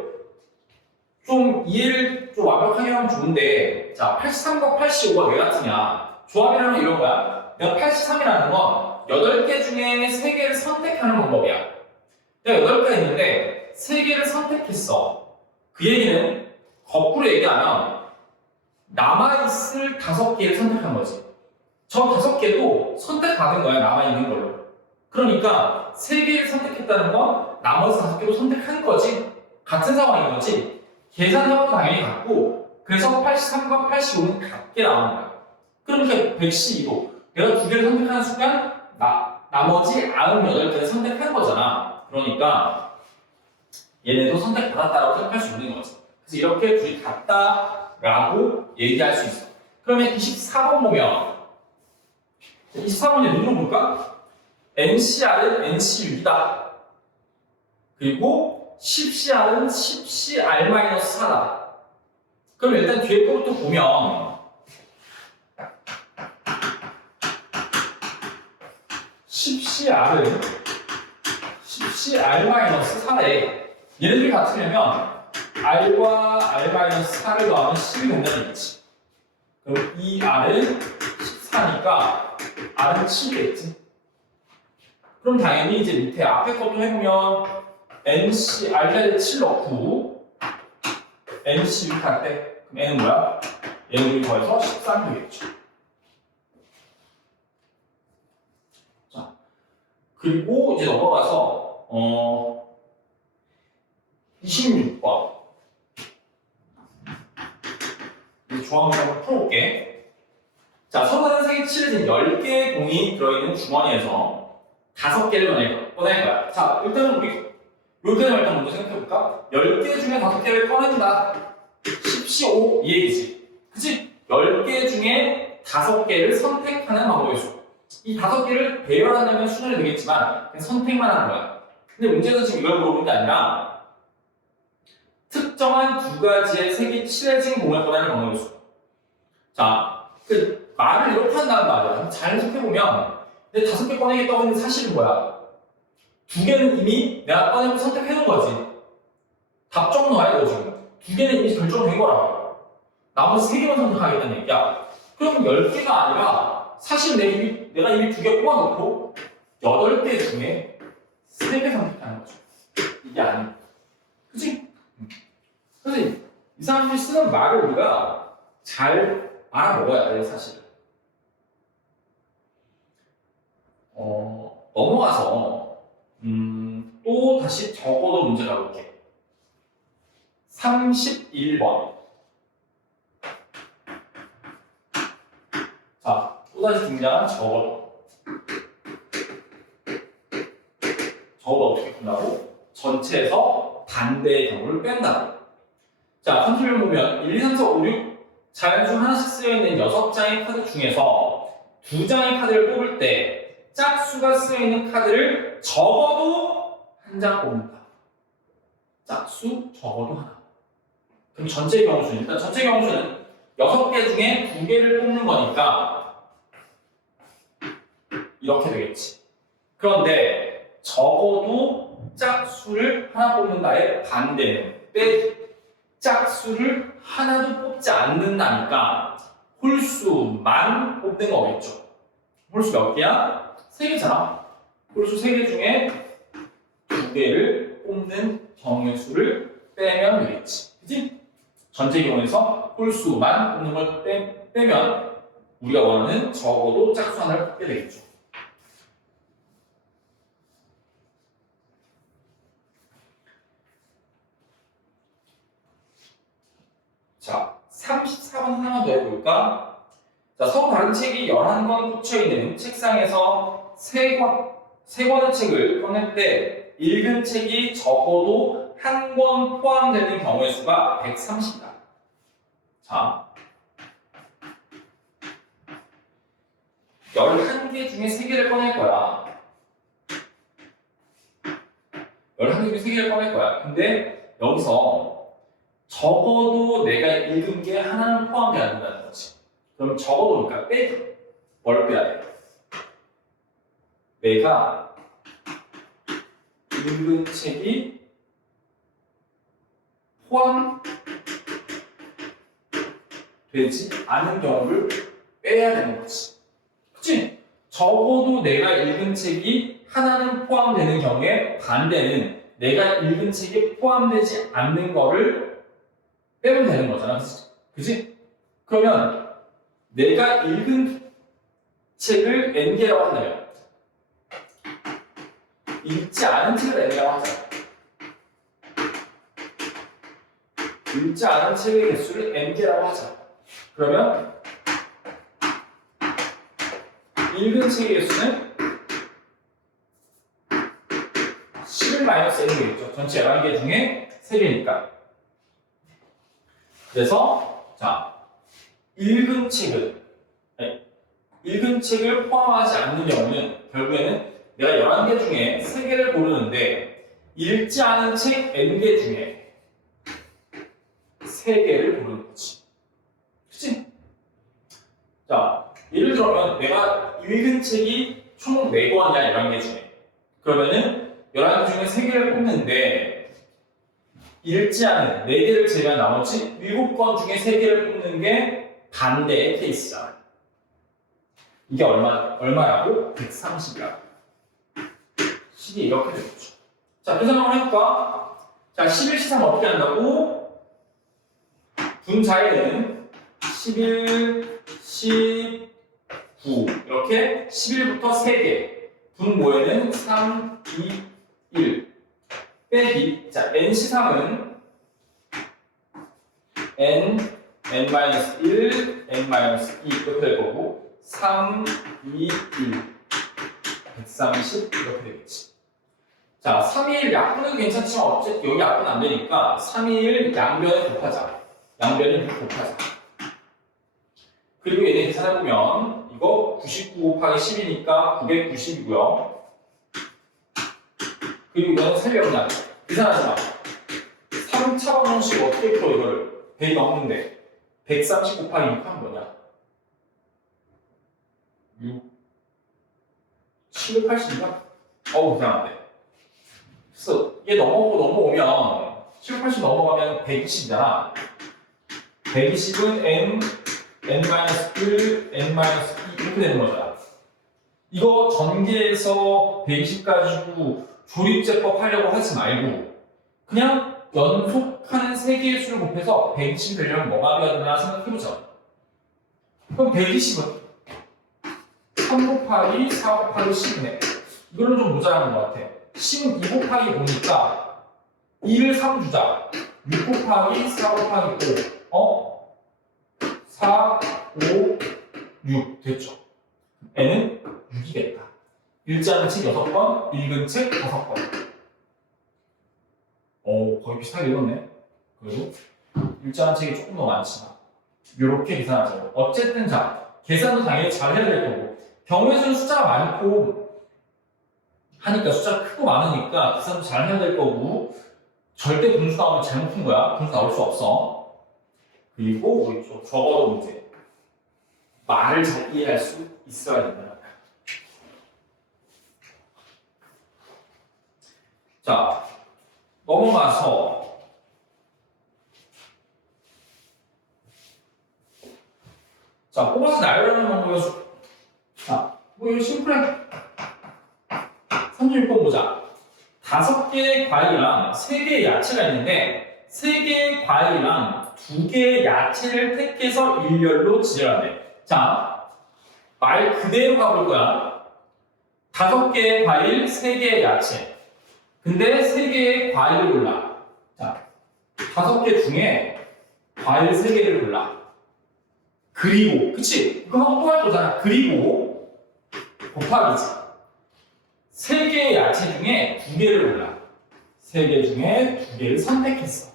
좀 이해를 좀 완벽하게 하면 좋은데, 자, 83과 85가 왜 같으냐? 조합이라는 건 이런 거야. 내가 83이라는 건 8개 중에 3개를 선택하는 방법이야. 내가 8개가 있는데 3개를 선택했어. 그 얘기는 거꾸로 얘기하면 남아있을 5개를 선택한 거지. 저 5개도 선택받은 거야, 남아있는 걸로. 그러니까 3개를 선택했다는 건 나머지 5개도 선택한 거지. 같은 상황인 거지. 계산해봐도 당연히 같고, 그래서 83과 85는 같게 나오는 거야. 그러니까 112도 내가 2개를 선택하는 순간 나머지 98개를 선택한 거잖아. 그러니까 얘네도 선택받았다라고 생각할 수 있는 거지. 그래서 이렇게 둘이 같다라고 얘기할 수 있어. 그러면 24번 보면 24번에 눈으로 볼까? NCR은 NC6이다. 그리고 10CR은 10CR-4다. 그럼 일단 뒤에 것부터 보면 10CR은 10CR-4래. 얘네들이 같으려면 R과 R-4를 더하면 10이 된다는 얘기지. 그럼 이 R은 14니까 R은 7이겠지. 그럼 당연히 이제 밑에 앞에 것도 해보면 NC, R자리에 7 넣고 NC 6 할 때 그럼 N은 뭐야? 얘는 둘이 더해서 13이 되겠죠. 자, 그리고 이제 넘어가서 26번. 중앙을 한번 풀어볼게. 자, 서로 다른 색이 칠해진 10개의 공이 들어있는 주머니에서 5개를 꺼낼 거야. 자, 일단은 우리 여기까지만 일단 먼저 생각해볼까? 10개 중에 5개를 꺼낸다. 10시5 이 얘기지. 그치? 10개 중에 5개를 선택하는 방법의 수. 이 5개를 배열한다면 순환이 되겠지만 그냥 선택만 하는 거야. 근데 문제는 지금 이걸 물어보는 게 아니라 특정한 2가지의 색이 칠해진 공을 꺼내는 방법의 수. 자, 그 말을 이렇게 한다는 말이야. 잘 해석해보면 근데 5개 꺼내겠다고 했는데 사실은 뭐야? 2개는 이미 내가 꺼내고 선택해놓은 거지. 답정 넣어야 돼, 지금. 2개는 이미 결정된 거라고. 나머지 3개만 선택하겠다는 얘기야. 그럼 10개가 아니라 사실 내가 이미 2개 뽑아놓고 8개 중에 3개 선택하는 거죠. 이게 아니고. 그치? 그래서 이 사람들이 쓰는 말을 우리가 잘 알아먹어야 돼, 사실. 넘어가서 또 다시 적어도 문제 가볼게. 31번. 자, 또다시 등장한 적어도. 적어도 어떻게 푼다고? 전체에서 반대의 경우를 뺀다. 자, 31번 보면 1, 2, 3, 4, 5, 6 자연 중 하나씩 쓰여있는 6장의 카드 중에서 2장의 카드를 뽑을 때 짝수가 쓰여있는 카드를 적어도 한 장 뽑는다. 짝수 적어도 하나. 그럼 전체 경우수는, 일단 전체 경우수는 6개 중에 2개를 뽑는 거니까 이렇게 되겠지. 그런데 적어도 짝수를 하나 뽑는다의 반대는 빼기. 짝수를 하나도 뽑지 않는다니까 홀수만 뽑는 거겠죠. 홀수 몇 개야? 3개잖아. 홀수 3개 중에 2개를 뽑는 경우의 수를 빼면 되겠지. 그치? 전체 경우에서 홀수만 뽑는 걸 빼면 우리가 원하는 적어도 짝수 하나를 뽑게 되겠죠. 자, 34번 하나 더 해볼까? 자, 서로 다른 책이 11권 꽂혀있는 책상에서 3권의 책을 꺼낼 때 읽은 책이 적어도 1권 포함되는 경우의 수가 130이다. 자, 11개 중에 3개를 꺼낼 거야. 11개 중에 3개를 꺼낼 거야. 근데 여기서 적어도 내가 읽은 게 하나는 포함되어야 된다는 거지. 그럼 적어도 그러니까 빼기. 뭘 빼야 돼? 내가 읽은 책이 포함되지 않은 경우를 빼야 되는 거지. 그치? 적어도 내가 읽은 책이 하나는 포함되는 경우에 반대는 내가 읽은 책이 포함되지 않는 거를 빼면 되는 거잖아. 그치? 그러면 내가 읽은 책을 N개라고 한다면 읽지 않은 책을 N개라고 하잖아. 읽지 않은 책의 개수를 N개라고 하자. 그러면 읽은 책의 개수는 11-N이 되겠죠. 전체 11개 중에 3개니까. 그래서 자, 읽은 책을 포함하지 않는 경우는 결국에는 내가 11개 중에 3개를 고르는데 읽지 않은 책 N개 중에 3개를 고르는 거지. 그치? 자, 예를 들면 내가 읽은 책이 총 4권이야, 11개 중에. 그러면은 11개 중에 3개를 뽑는데 읽지 않은 4개를 제외한 나머지 7권 중에 3개를 뽑는 게 반대의 케이스잖아. 이게 얼마라고? 130이라고. 식이 이렇게 되겠죠. 자, 계산 한번 해볼까? 자, 11, 13 어떻게 한다고? 분자에는 11, 19 이렇게 11부터 3개 분모에는 3, 2, 1 빼기 자 n-3은 n, n-1, n-2 이렇게 될 거고 3, 2, 1 130 이렇게 되겠지. 자 3, 2, 1 약분은 괜찮지만 어쨌든 여기 약분 안 되니까 3, 2, 1 양변에 곱하자. 양변에 6 곱하자. 그리고 얘네 계산해보면 이거 99 곱하기 10이니까 990이고요. 그리고 이거는 세배분량 계산하지 마. 3차 방정식 어떻게 풀어 이걸 100이 넘는데 130 곱하기 6 하면 뭐냐? 6 780인가? 어우 이상한데. 그래서 얘 넘어오면 780 넘어가면 120이잖아. 120은 n, n-1, n-2 이렇게 되는 거잖아. 이거 전개해서 120 가지고 조립제법 하려고 하지 말고 그냥 연속하는 3개의 수를 곱해서 120 되려면 뭐가 돼야 되나 생각해보자. 그럼 120은 3 곱하기 4 곱하기 10이네. 이거는 좀 모자란 것 같아. 10은 2 곱하기 5니까 2를 3 주자. 6 곱하기 4 곱하기 5 4, 5, 6 됐죠. n은 6이겠다. 읽지 않은 책 6번, 읽은 책 5번. 거의 비슷하게 읽었네. 그래도 읽지 않은 책이 조금 더 많지만 이렇게 계산하자고. 어쨌든 자, 계산도 당연히 잘 해야 될 거고 경우의 수는 숫자가 많고 하니까 숫자가 크고 많으니까 계산도 잘 해야 될 거고 절대 분수 나오면 잘못 푼 거야. 분수 나올 수 없어. 그리고 우리 좀 적어도 이제 말을 잘 이해할 수 있어야 된다. 자, 넘어가서 자, 뽑아서 나열하는 방법을 자, 뭐 이거 심플해. 36번 보자. 5개의 과일이랑 3개의 야채가 있는데 3개의 과일이랑 2개의 야채를 택해서 일렬로 지으라네. 자, 말 그대로 가볼 거야. 5개의 과일, 3개의 야채. 근데 3개의 과일을 골라. 자, 5개 중에 과일 3개를 골라. 그리고, 그치? 이거 한번 또 할 거잖아. 그리고 곱하기지. 3개의 야채 중에 2개를 골라. 3개 중에 2개를 선택했어.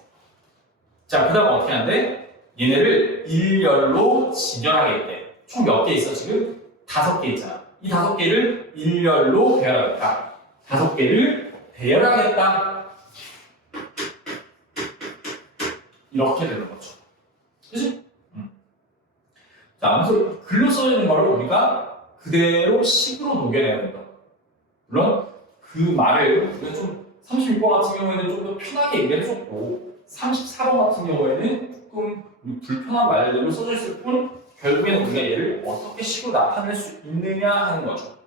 자, 그 다음 어떻게 하는데? 얘네를 일렬로 진열하겠대. 총 몇 개 있어, 지금? 5개 있잖아. 이 5개를 일렬로 배열하겠다. 5개를 배열하겠다. 이렇게 되는 거죠. 그치? 자, 그래서 글로 써있는 거를 우리가 그대로 식으로 녹여내야 된다. 물론 그 말을 우리가 좀 36번 같은 경우에는 좀 더 편하게 얘기를 해줬고 34번 같은 경우에는 조금 불편한 말들로 써져 있을 뿐 결국에는 우리가 얘를 어떻게 식으로 나타낼 수 있느냐 하는 거죠.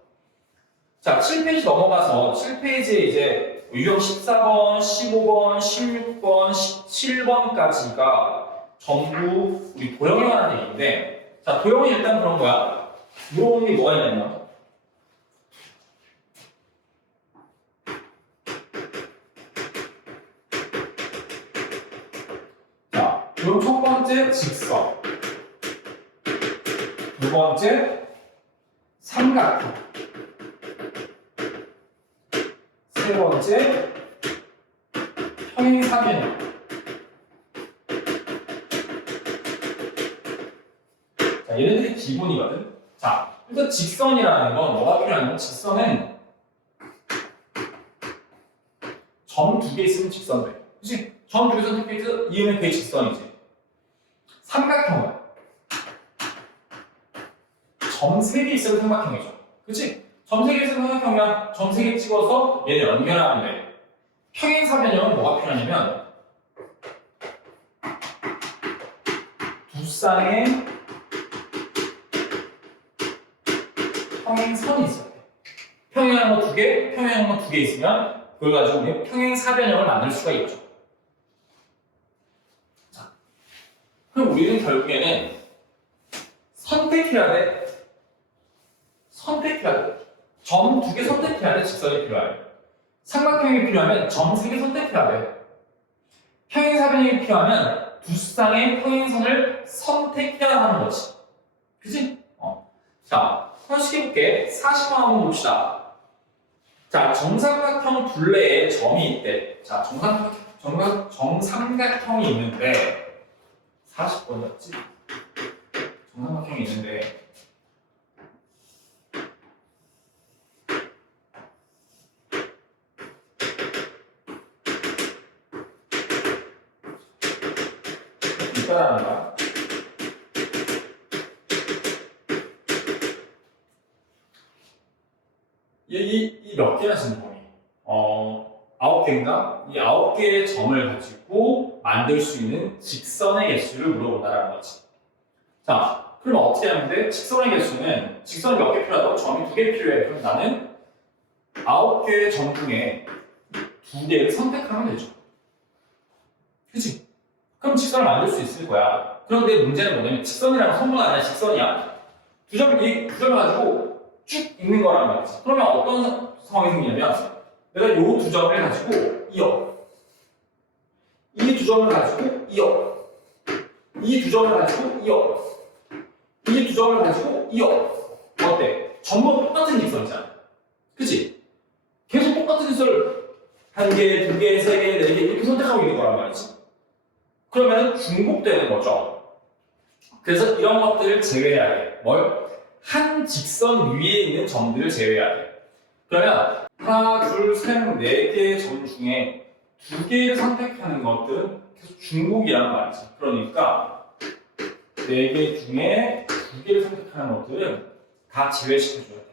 자, 7페이지 넘어가서 7페이지에 이제 유형 14번, 15번, 16번, 17번까지가 전부 우리 도형에 관한 얘기인데 자, 도형이 일단 그런 거야. 물어보는 게 뭐가 있냐면 자, 도형 첫 번째 직선 두 번째 삼각형 세 번째 평행사변형 자, 얘네들이 기본이거든. 자, 일단 직선이라는 건 뭐가 필요하냐면 직선은 점 2개 있으면 직선 돼. 그치? 점 2개 선택해서 이으면 그게 직선이지. 삼각형은 점 3개 있으면 삼각형이죠. 그치? 점 3개 있으면 삼각형이야. 점 3개 찍어서 얘네 연결하면 돼. 평행사변형은 뭐가 필요하냐면 두 쌍의 평행선이 있어야 돼. 평행한 거 2개, 평행한 거 2개 있으면 그걸 가지고 우리 평행사변형을 만들 수가 있죠. 자, 그럼 우리는 결국에는 선택해야 돼. 선택해야 돼. 점 2개 선택해야 돼. 직선이 필요해. 삼각형이 필요하면 점 3개 선택해야 돼. 평행사변형이 필요하면 두 쌍의 평행선을 선택해야 하는 거지. 그치? 자, 형식해볼게. 40번 한번 봅시다. 자, 정삼각형 둘레에 점이 있대. 자, 정삼각형이 있는데 40번이었지? 정삼각형이 있는데 이따라는 거야. 이 몇 개나 지는 범위? 9개인가? 이 9개의 점을 가지고 만들 수 있는 직선의 개수를 물어본다는 거지. 자, 그럼 어떻게 하면 돼? 직선의 개수는 직선이 몇 개 필요하다고? 점이 2개 필요해. 그럼 나는 9개의 점 중에 2개를 선택하면 되죠. 그치? 그럼 직선을 만들 수 있을 거야. 그런데 문제는 뭐냐면 직선이라는 성분 아니야, 직선이야. 두 점을 가지고 쭉 있는 거란 말이지. 그러면 어떤 상황이 생기냐면 내가 이 두 점을 가지고 이어, 이 두 점을 가지고 이어, 이 두 점을 가지고 이어, 이 두 점을 가지고 이어. 어때? 전부 똑같은 직선이잖아. 그치? 계속 똑같은 직선을 한 개, 두 개, 세 개, 네 개 이렇게 선택하고 있는 거란 말이지. 그러면 중복되는 거죠. 그래서 이런 것들을 제외해야 돼. 뭘? 한 직선 위에 있는 점들을 제외해야 돼. 그러면 하나, 둘, 셋, 네 개의 점 중에 2개를 선택하는 것들은 계속 중복이란 말이지. 그러니까 4개 중에 2개를 선택하는 것들은 다 제외시켜줘야 돼.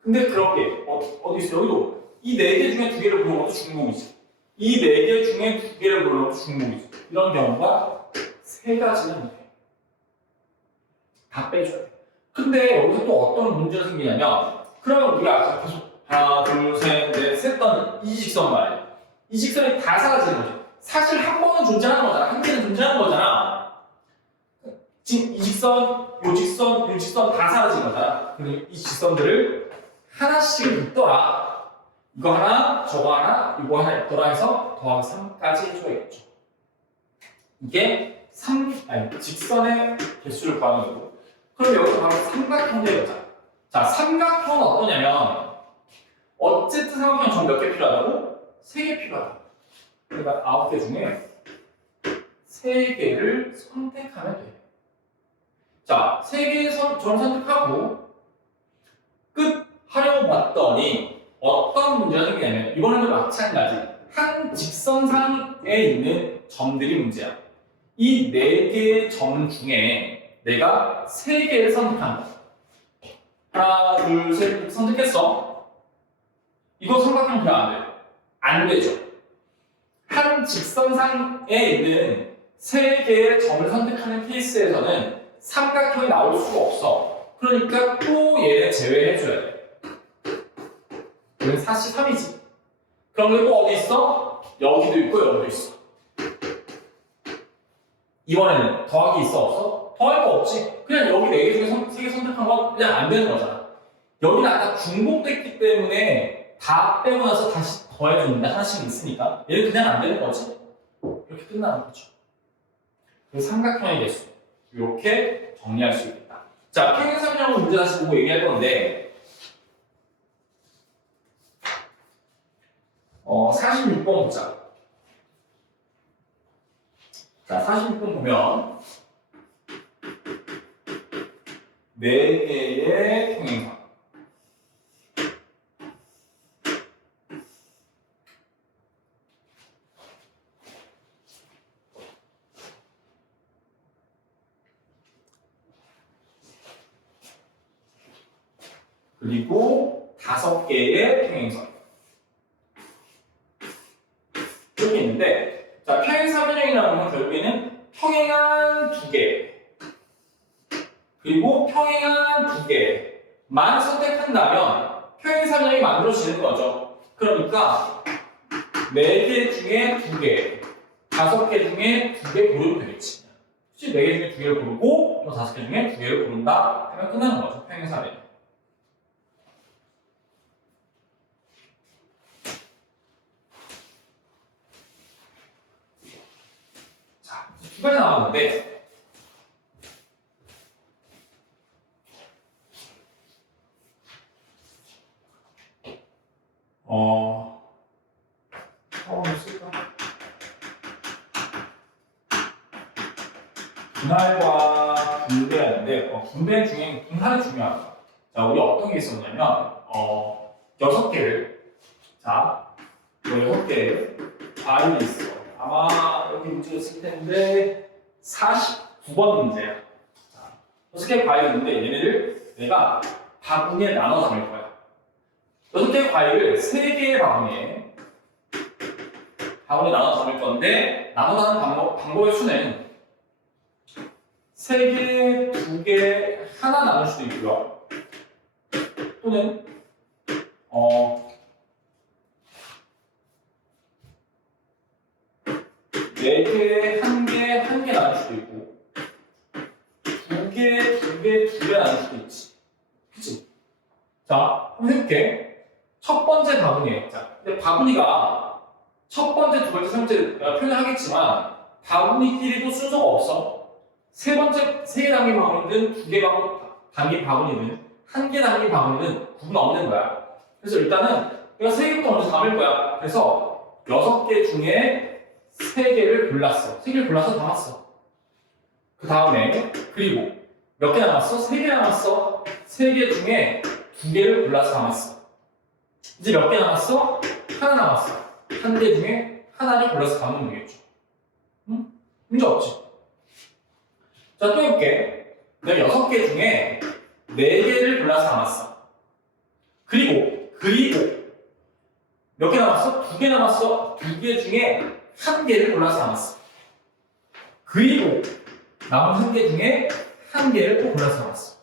근데 그런 게 어디 있어? 여기도 이 4개 중에 2개를 보는 것도 중복이지. 이 4개 중에 2개를 보는 것도 중복이지. 이런 경우가 3가지는 돼. 다 빼줘야 돼. 근데 여기서 또 어떤 문제가 생기냐면 그러면 우리가 아까 계속 하나, 둘, 셋, 넷, 셌던 이 직선 말이야. 이 직선이 다 사라지는 거지. 사실 한 번은 존재하는 거잖아. 한 개는 존재하는 거잖아. 지금 이 직선, 요 직선, 요 직선 다 사라진 거잖아. 근데 이 직선들을 하나씩 있더라. 이거 하나, 저거 하나, 이거 하나 있더라 해서 더하기 3까지 해줘야겠죠. 이게 직선의 개수를 구하는 거고. 그럼 여기서 바로 삼각형 되겠죠. 자, 삼각형은 어떠냐면 어쨌든 삼각형 점 몇 개 필요하다고? 3개 필요하다. 그러니까 9개 중에 3개를 선택하면 돼. 자, 3개의 점 선택하고 끝 하려고 봤더니 어떤 문제가 생기냐면 이번에도 마찬가지 한 직선상에 있는 점들이 문제야. 이 4개의 점 중에 내가 3개를 선택한 거야. 하나, 둘, 셋 선택했어. 이거 삼각형 돼? 안 돼? 안 되죠. 한 직선상에 있는 3개의 점을 선택하는 케이스에서는 삼각형이 나올 수가 없어. 그러니까 또 얘를 제외해줘야 돼. 그럼 43이지. 그럼 또 어디 있어? 여기도 있고 여기도 있어. 이번에는 더하기 있어 없어? 더할 거 없지. 그냥 여기 4개 중에 3개 선택한 건 그냥 안 되는 거잖아. 여기는 아까 중복됐기 때문에 다 빼고 나서 다시 더해주는데 하나씩 있으니까 얘는 그냥 안 되는 거지. 이렇게 끝나는 거죠. 그래서 삼각형의 개수 이렇게 정리할 수 있겠다. 자, 평행삼각형 문제 다시 보고 얘기할 건데 46번 보자. 자, 46번 보면 4개의 평행선. 그리고 5개의 평행선. 이렇게 있는데, 자, 평행사변형이라는 건 결국에는 평행한 2개, 그리고 평행한 2개만 선택한다면 평행사변형이 만들어지는 거죠. 그러니까 4개 중에 2개, 5개 중에 2개 고르면 되겠지. 그치? 4개 중에 2개를 고르고 또 5개 중에 2개를 고른다 하면 끝나는 거죠. 평행사례. 자, 2가지 나왔는데 쓸까? 분할과 분배하는데 분배 중에 분할이 중요하다. 자, 우리 어떤 게 있었냐면 6개를 자, 6개의 과일이 있어. 아마 여기 문제가 있을 텐데 49번 문제야. 자, 6개의 과일이 있는데 얘네를 내가 바구니에 나눠 담을 거야. 6개의 과일을 3개의 바구니에 나눠 담을 건데 나눠 담는 방법의 수는 3개, 2개, 하나 나눌 수도 있고요. 또는 4개, 1개, 1개 나눌 수도 있고 2개, 2개, 2개 나눌 수도 있지. 그치? 자, 한번 해볼게. 첫 번째 바구니에 자, 근데 바구니가 첫 번째, 두 번째, 세 번째 표현을 하겠지만 바구니끼리도 순서가 없어. 세 번째, 3개 담긴 바구니든 2개 담긴 바구니든 1개 담긴 바구니든 구분 없는 거야. 그래서 일단은 내가 3개부터 먼저 담을 거야. 그래서 6개 중에 3개를 골랐어. 3개를 골라서 담았어. 그 다음에 그리고 몇 개 남았어? 3개 남았어. 3개 중에 2개를 골라서 담았어. 이제 몇 개 남았어? 하나 남았어. 1개 중에 하나를 골라서 담으면 되겠죠. 응? 문제 없지? 자, 또 해볼게. 내가 6개 중에 4개를 골라서 담았어. 그리고 몇 개 남았어? 2개 남았어. 2개 중에 1개를 골라서 담았어. 그리고 남은 1개 중에 1개를 또 골라서 담았어.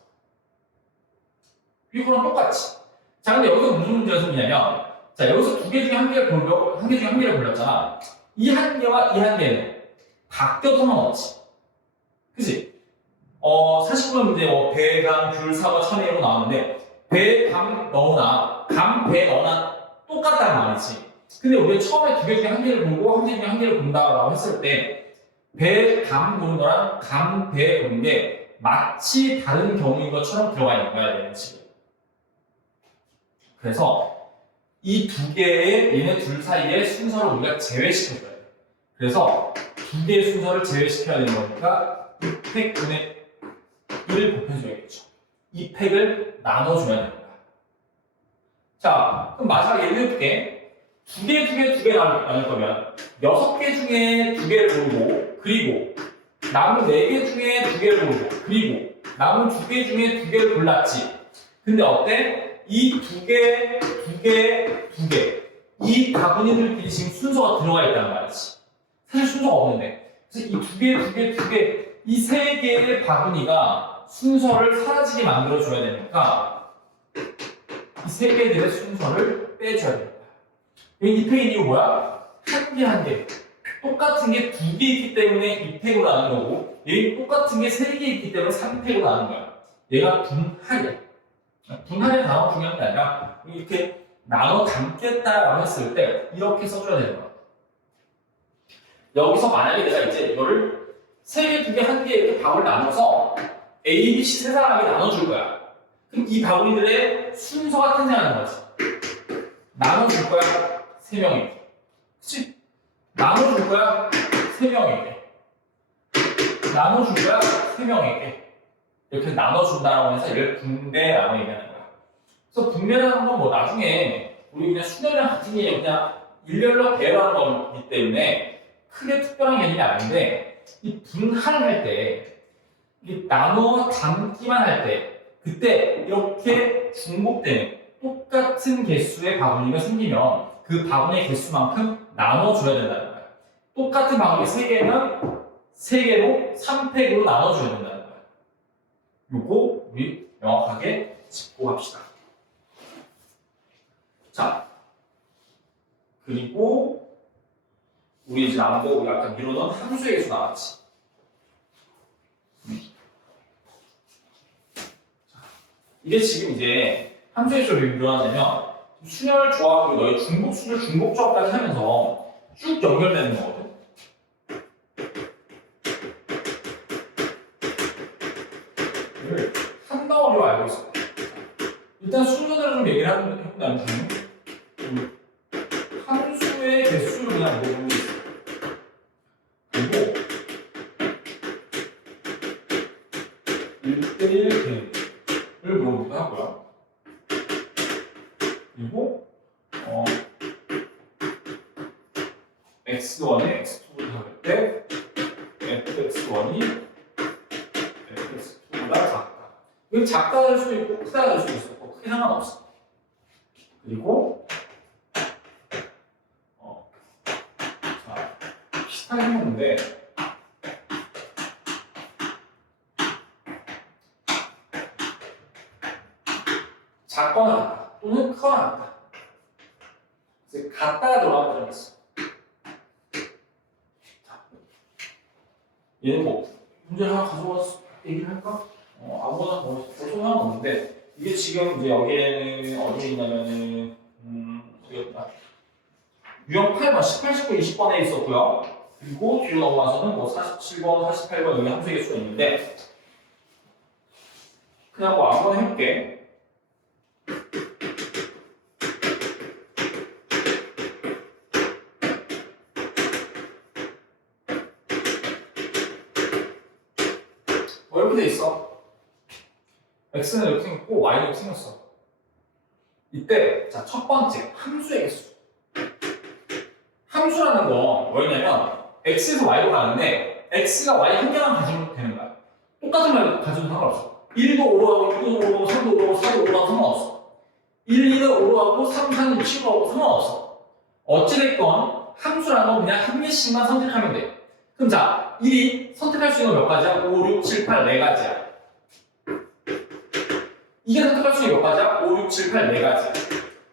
이거랑 똑같이. 자, 근데 여기서 무슨 문제가 생기냐면 자, 여기서 2개 중에 1개를 골고 1개 중에 1개를 골랐잖아. 이 1개와 이 1개는 바뀌어서만 없지. 그치? 49번 문제 배, 감, 귤, 사과, 참외로 나왔는데 배, 감, 너나 감, 배, 너나 똑같다는 말이지. 근데 우리가 처음에 2개 중에 1개를 고르고 1개 중에 1개를 고른다라고 했을 때 배, 감 고른 거랑 감, 배 고른 게 마치 다른 경우인 것처럼 들어가 있는 거야, 얘는 지금. 그래서 이 2개의 얘네 둘 사이의 순서를 우리가 제외시켜줘야 돼. 그래서 2개의 순서를 제외시켜야 되는 거니까 이 팩분의 1을 곱해줘야겠죠. 이 팩을 나눠줘야 되는 거야. 자, 그럼 마지막에 예를 들게 2개 나눌 거면 6개 중에 2개를 고르고 그리고 남은 4개 중에 2개를 고르고 그리고 남은 2개 중에 2개를 골랐지. 근데 어때? 이 2개, 2개, 2개 이 바구니들끼리 지금 순서가 들어가 있다는 말이지. 사실 순서가 없는데 그래서 이 2개, 2개, 2개 이 3개의 바구니가 순서를 사라지게 만들어줘야 되니까 이 3개들의 순서를 빼줘야 됩니다. 이 팩인 이유 뭐야? 1개 똑같은 게 2개 있기 때문에 2팩으로 나눈 거고 얘 똑같은 게 3개 있기 때문에 3팩으로 나눈 거야. 얘가 분할이야. 분할의 단어 중요한 게 아니라 이렇게 나눠 담겠다라고 했을 때 이렇게 써줘야 되는 거야. 여기서 만약에 내가 이제 이거를 3개, 2개, 1개 이렇게 바구니를 나눠서 A, B, C 세 사람에게 나눠줄 거야. 그럼 이 바구니들의 순서가 탄생하는 거지. 나눠줄 거야, 3명에게. 그치? 나눠줄 거야, 3명에게. 나눠줄 거야, 3명에게. 이렇게 나눠준다라고 해서 이걸 분배라고 얘기하는 거야. 그래서 분배라는 건 뭐 나중에 우리 그냥 수련이랑 같은 게 그냥 일렬로 배열하는 거기 때문에 크게 특별한 개념이 아닌데 이 분할을 할 때, 이 나눠 담기만 할 때 그때 이렇게 중복되는 똑같은 개수의 바구니가 생기면 그 바구니의 개수만큼 나눠줘야 된다는 거야. 똑같은 바구니 3개는 3개로 3팩으로 나눠줘야 된다는 거야. 요거 우리 명확하게 짚고 갑시다. 자, 그리고 우리 이제 남은 거 우리 아까 미루던 함수의 개수 나왔지. 이게 지금 이제 함수에서 왜 일어나냐면 순열 조합 그리고 너희 중복 순열 중복 조합까지 하면서 쭉 연결되는 거거든. 이걸 한 덩어리로 알고 있어. 일단 순서대로 좀 얘기를 해본다면 함수의 개수를 그냥 물어보고 있어. 그리고 1대1 을 물어보기도 하고요. 그리고 x1에 x2를 잡을 때 fx1이 fx2보다 작다. 이건 작다 될 수도 있고 크다 될 수도 있어. 크게 상관없어. 그리고 자, 비슷하게 해보는데 작거나 같다 또는 크거나 같다. 그래서 같다가 들어가는 점이 있어. 자, 얘는 뭐 문제 하나 가져와서 얘기를 할까? 아무거나 상관없는데 이게 지금 이제 여기에는 어디에 있냐면은 어디였다? 유형 8번, 18, 19, 20번에 있었고요. 그리고 뒤로 넘어가서는 뭐 47번, 48번 여기 함수의 수가 있는데 그냥 뭐 아무거나 해볼게. 이렇게 돼 있어. x는 이렇게 생겼고 y는 이렇게 생겼어. 이때 자, 첫 번째 함수의 개수. 함수라는 건 뭐였냐면 x에서 y로 가는데 x가 y 한 개만 가지면 되는 거야. 똑같은 말 가지면 상관없어. 1도 5로 가고 2도 5로 가고 3도 5로 가고 4도 5로 가고 상관없어. 1, 2는 5로 가고 3, 4는 6로 가고 상관없어. 어찌됐건 함수라는 건 그냥 한 개씩만 선택하면 돼. 그럼 자, 1이 선택할 수 있는 건 몇 가지야? 5, 6, 7, 8, 4가지야. 이게 선택할 수 있는 몇 가지야? 5, 6, 7, 8, 4가지야.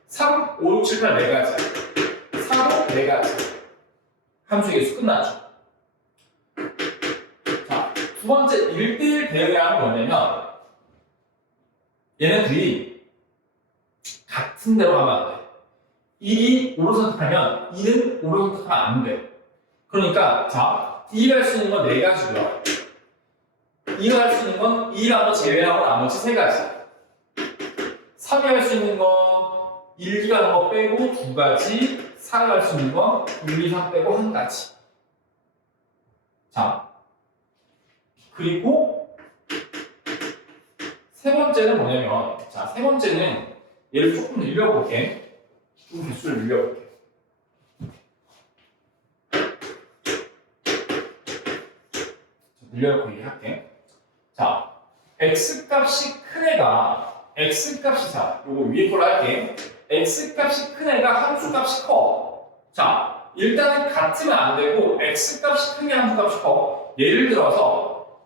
3, 5, 6, 7, 8, 4가지야. 4도 4가지야. 함수의 개수 끝났죠. 자, 두 번째 1대1 대응이라는 건 뭐냐면 얘네들이 같은 데로 가면 안 돼. 1이 5로 선택하면 2는 5로 선택하면 안 돼. 그러니까 자, 2가 할 수 있는 건 4가지고요. 2가 할 수 있는 건 2라는 거 제외하고 나머지 3가지. 3이 할 수 있는 건 1, 2가 하는 거 빼고 2가지. 4가 할 수 있는 건 1, 2, 3 빼고 1가지. 자, 그리고 세 번째는 뭐냐면 자, 세 번째는 얘를 조금 늘려볼게. 좀 개수를 늘려볼게. 늘려놓고 얘기할게. 자, x값이 큰 애가 x값이 자, 요거 위에 걸로 할게. x값이 큰 애가 함수값이 커. 자, 일단은 같으면 안 되고 x값이 큰 게 함수값이 커. 예를 들어서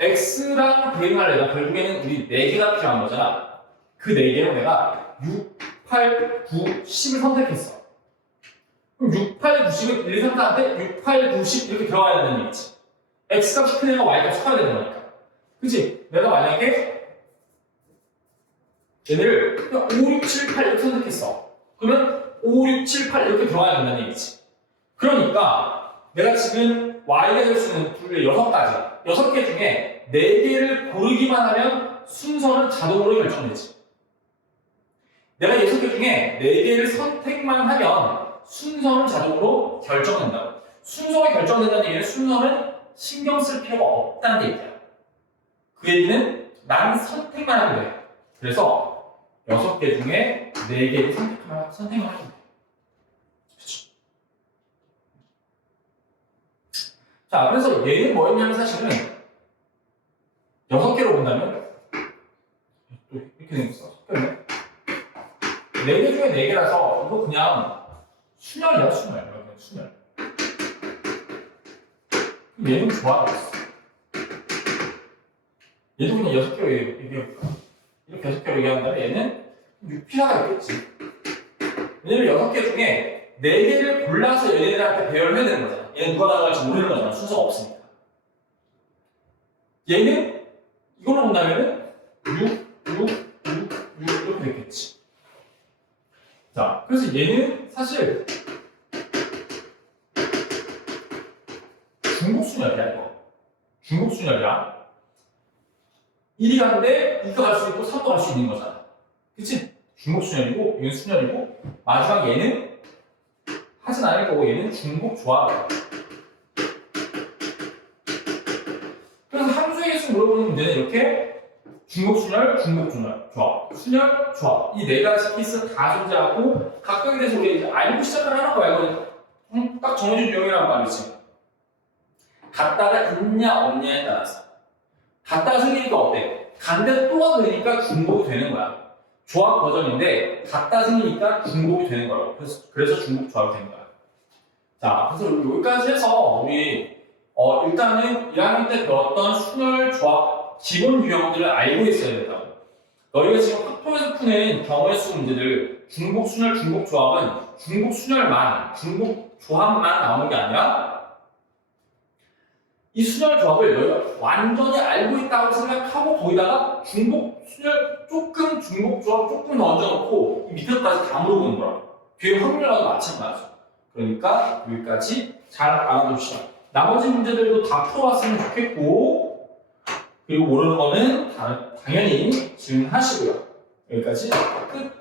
x랑 대응할 애가 결국에는 우리 4개가 필요한 거잖아. 그 4개로 내가 6, 8, 9, 10을 선택했어. 그럼 6, 8, 9, 10은 1, 2, 3, 4한테 6, 8, 9, 10 이렇게 들어가야 된다는 얘기지. x값이 큰 애가 y값이 커야 되는 거니까. 그치? 내가 만약에 얘네를 5, 6, 7, 8 이렇게 선택했어. 그러면 5, 6, 7, 8 이렇게 들어가야 된다는 얘기지. 그러니까 내가 지금 y가 될 수 있는 둘의 6가지, 6개 중에 4개를 고르기만 하면 순서는 자동으로 결정되지. 내가 6개 중에 4개를 선택만 하면 순서는 자동으로 결정된다고. 순서가 결정된다는 얘기는 순서는 신경 쓸 필요가 없다는 얘기야. 그 얘기는 나는 선택만 하면 돼. 그래서 6개 중에 4개를 선택만 하면 돼. 그치? 자, 그래서 얘는 뭐였냐면 사실은 6개로 본다면 또 이렇게 생겼어. 섞였네. 4개 중에 4개라서 이거 그냥 순열이야, 순열. 순열. 얘는 좋아졌어. 얘도 그냥 6개로 얘기해볼까? 이렇게 6개로 얘기한다면 얘는 6P가 있겠지. 왜냐면 6개 중에 4개를 골라서 얘네들한테 배열을 해야 되는 거잖아. 얘는 누가 나갈지 모르는 거잖아. 순서가 없으니까. 얘는 이걸로 본다면은 6, 6, 자, 그래서 얘는 사실 중복순열이야, 이거. 중복순열이야. 1이 가는데 2가 갈 수 있고 3도 갈 수 있는 거잖아. 그치? 중복순열이고, 얘는 순열이고, 마지막 얘는 하진 않을 거고, 얘는 중복조합이야. 그래서 함수에서 물어보는 문제는 이렇게 중복순열, 중복조합, 순열, 조합. 이 네 가지 케이스 다 존재하고, 각각에 대해서 우리 이제 알고 시작을 하는 거야. 이거 딱 정해진 유형이란 말이지. 갔다가 있냐, 없냐에 따라서. 갔다가 생기니까 어때? 간데 또 가도 되니까 중복이 되는 거야. 조합 버전인데 갔다 생기니까 중복이 되는 거라고. 그래서 중복 조합이 된 거야. 자, 그래서 여기까지 해서 우리 일단은 1학년 때 배웠던 순열 조합 기본 유형들을 알고 있어야 된다고. 너희가 지금 학교에서 푸는 경우의 수 문제들 중복 순열, 중복 조합은 중복 순열만, 중복 조합만 나오는 게 아니라 이 순열 조합을 너희가 완전히 알고 있다고 생각하고 거기다가 중복 순열 조금 중복 조합 조금 더 얹어놓고 이 밑에까지 다 물어보는 거라고. 그게 확률하고 마찬가지죠. 그러니까 여기까지 잘 알아둡시다. 나머지 문제들도 다 풀어왔으면 좋겠고, 그리고 모르는 거는 당연히 질문하시고요. 여기까지 끝.